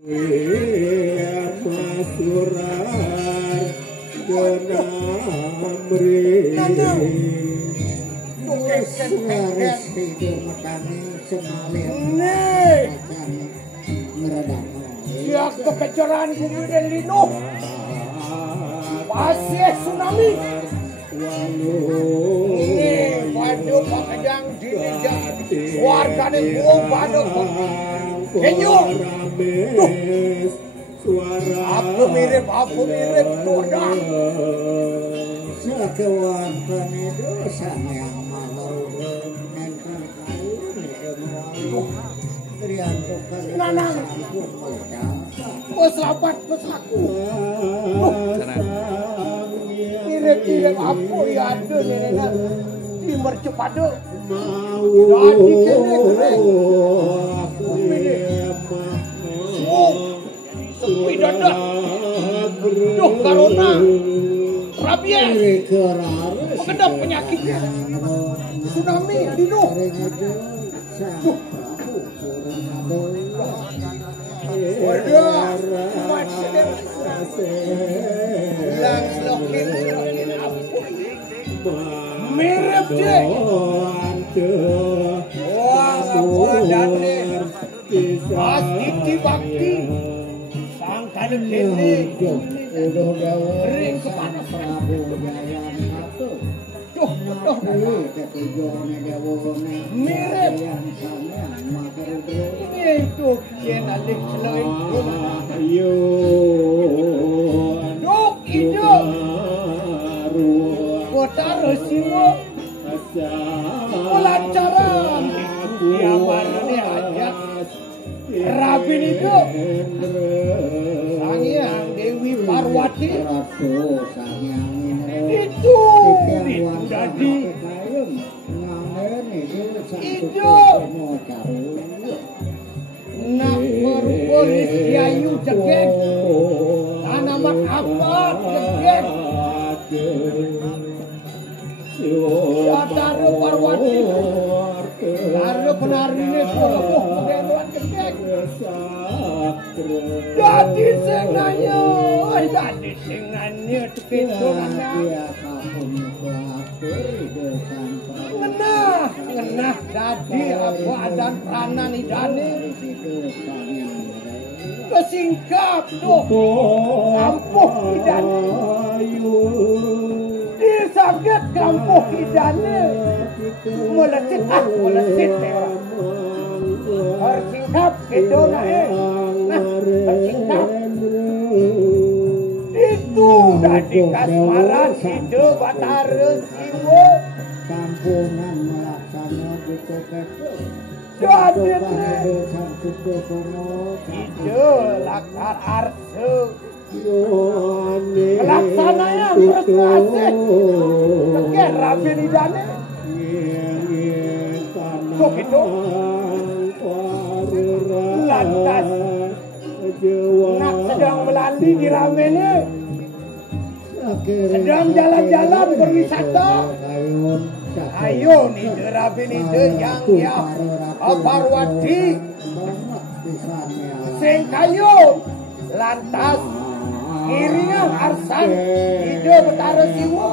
Masurar genamri Selaris hidup metani semalih siap kekecoran bumi dan lino pasir tsunami ini waduh pakajang dinijang warga dan buang waduh kenyum apa mirip tudah sekewantan itu sama yang mahal nengkan kayu Nanang peselapat peslaku mirip apa ya ada nenengan di mercepade jadi kene sepi dadah duh corona rabies mengendap penyakitnya tsunami dino duh waduh macam lokin mirip deh wah apa dan pasti bakti sang kalim ini ring kepada mirip itu kian alik selain duk itu kota resimo pelancaran dia mana ajak Rabin itu Sangyang Dewi Parwati itu jadi itu nak berpolis Yayu cekek tanaman apa cekek Taruh Parwati taruh penarinya suruh kedeluan cekek jadi sengannya tukit-tukitnya ngenah jadi apa adan peranan idane kesingkap tuh kampuh idane disaged kampuh idane melesit bersingkap itu nah bersingkap itu dari kasmaran itu Batara Siwo kampungan melaksana gitu jadi itu lakar arsu pelaksananya berkasih teker Rabin idane tuh itu lantas nak sedang melalui di ramene sedang jalan-jalan berwisata ayo nih Rabin itu yang Parwati sing kayu lantas kirinya Arsan ide Batara Siwo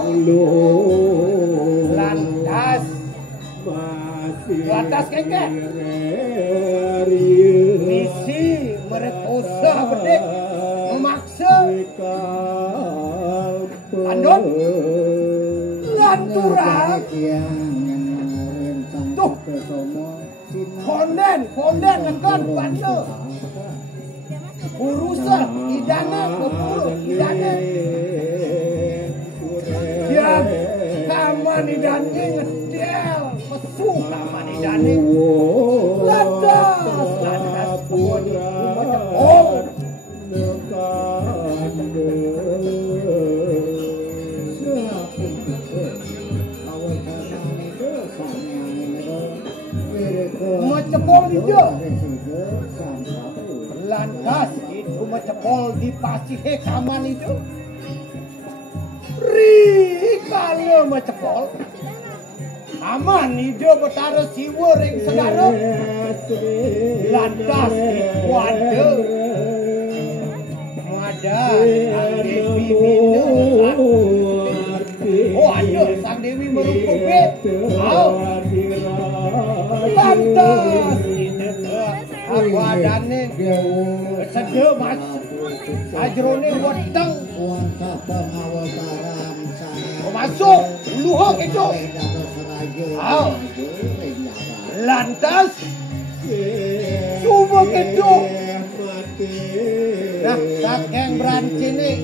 lantas kengke misi merekosa bedek memaksa andon lanturan tuh konden lekan banda urusan idane kepuluh idane dia kaman idane ngedel mesu kaman idane lantas pun macam Mecepol dia lantas itu mecepol di Pasihe kaman itu kalau mecepol aman itu Batara Siwo ring segara lantas waduh Sedih mas. Sajrone wedeng. Kuasa pengawataran saya. Masuk. Luhuk itu. Aw. Lantas. Coba itu. Nah, kakek beranci nih.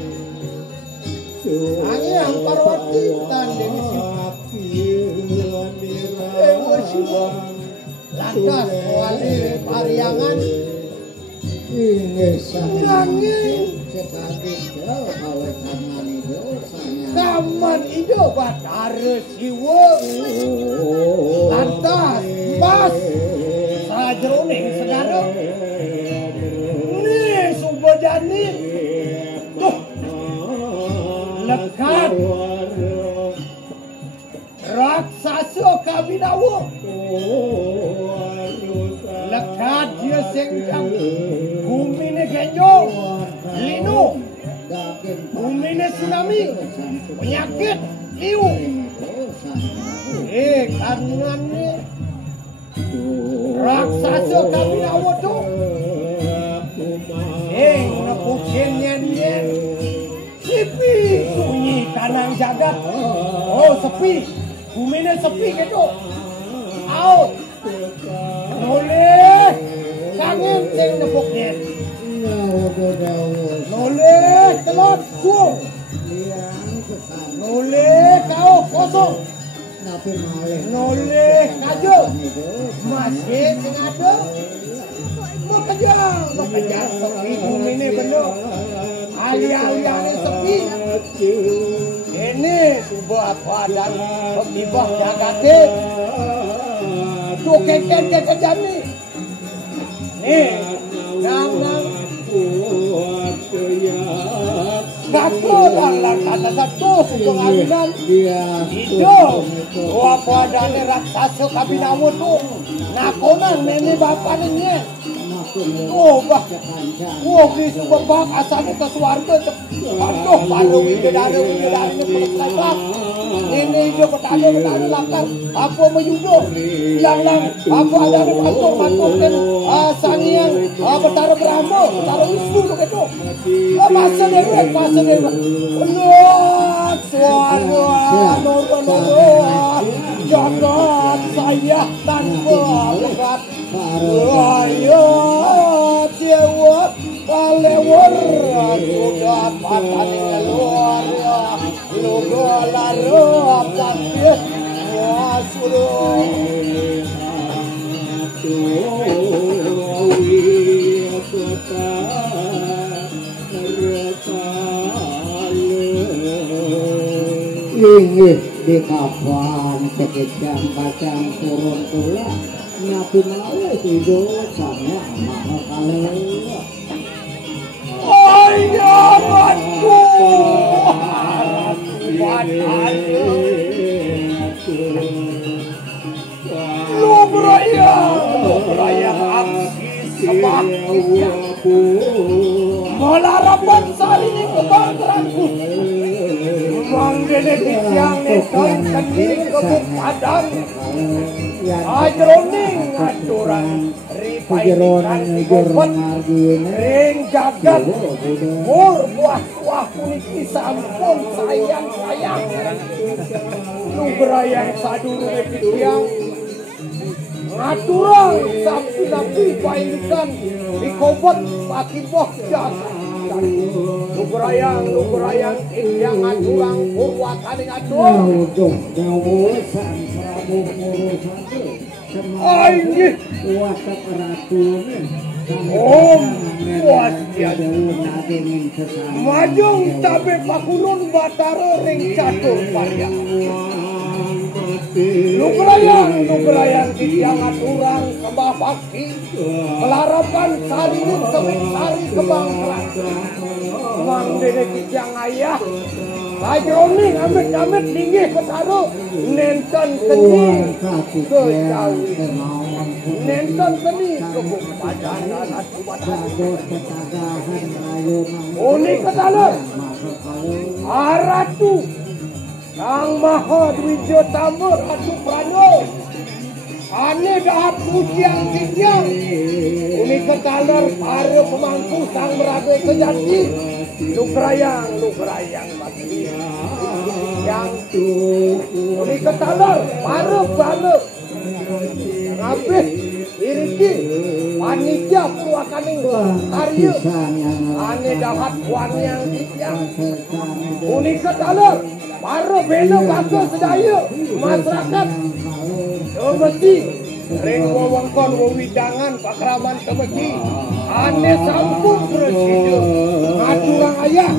Angin yang parwati tanding lantas wali pariangan angin taman itu batara siwa lantas mas sajroning segala nih subadani tuh lekat raksasa kabinawa lekat dia sengkang bumi ne genyo linu bumi ne tsunami penyakit liu kanan ni raksasa kabinawa tu nepukin nyen sepi sunyi tanang jagat oh sepi bumi ni sepi gitu out boleh kangen sing nepuk nyen boleh telot su boleh kau kosong boleh kajo masih sing ada bekerja sepi bumi ni benar alia-alia ni sepi ini sebuah badan pemibah jagatin tu keken jam ni nang satu dalam kata satu pengawinan itu dua badan raksasa kabinamu tu nakonan nenek bapak ni oh bah di sebab asalnya ke swarga penuh pada bidadari ni pelakar ini dia bertanya lakar apa menyuduh yang apa ada mantuk sangian betara Brahma betara Wisnu begitu masa dia Lord swarga jangan saya tanpa bekat ayo dewa kalewar sudah patahnya luar lugo larap sakit wasuruh ingin di kapan sekejam kacang turun tulang nabi mau hidup sama mahal kali ayamanku lu beraya aksi sebab melarapan sari ini kebanggaranku menggenetik yang neton kening kebupadan ajroning aturan ripainikan ikopet ring jagat mur buah-buah kulit sampun sayang-sayang lu berayang saduru yang ngaturan sapi-sapi painikan ikopet pakiboh jagat lu berayang yang ngaturan purwatan ngatur dawosan Prabu Murusati anjir kuasa ratunya majung tabe pakulun batara ring catur panjang lu berayang tiang aturan kembah bakti pelarapan sari sari kebangkeran mang dede tiang ayah sajroning amit-amit tinggi petaro nenten kening kecawi nenten kening kebupadan unik ketalan aratu Kang Maha Dwijo Tamur Ratu Prano ane dahat kuciang tinyang uni ketaler para pemangku sang merabe kejati lukrayang pasti yang uni ketaler para bale ngabeh iriki panitia purwakaning karya ane dahat wanyang tinyang uni ketaler para bela bangsa sedaya masyarakat Kemesti ring wewengkon wewidangan pakraman kemesti ane sampun presiden ngaturang ayah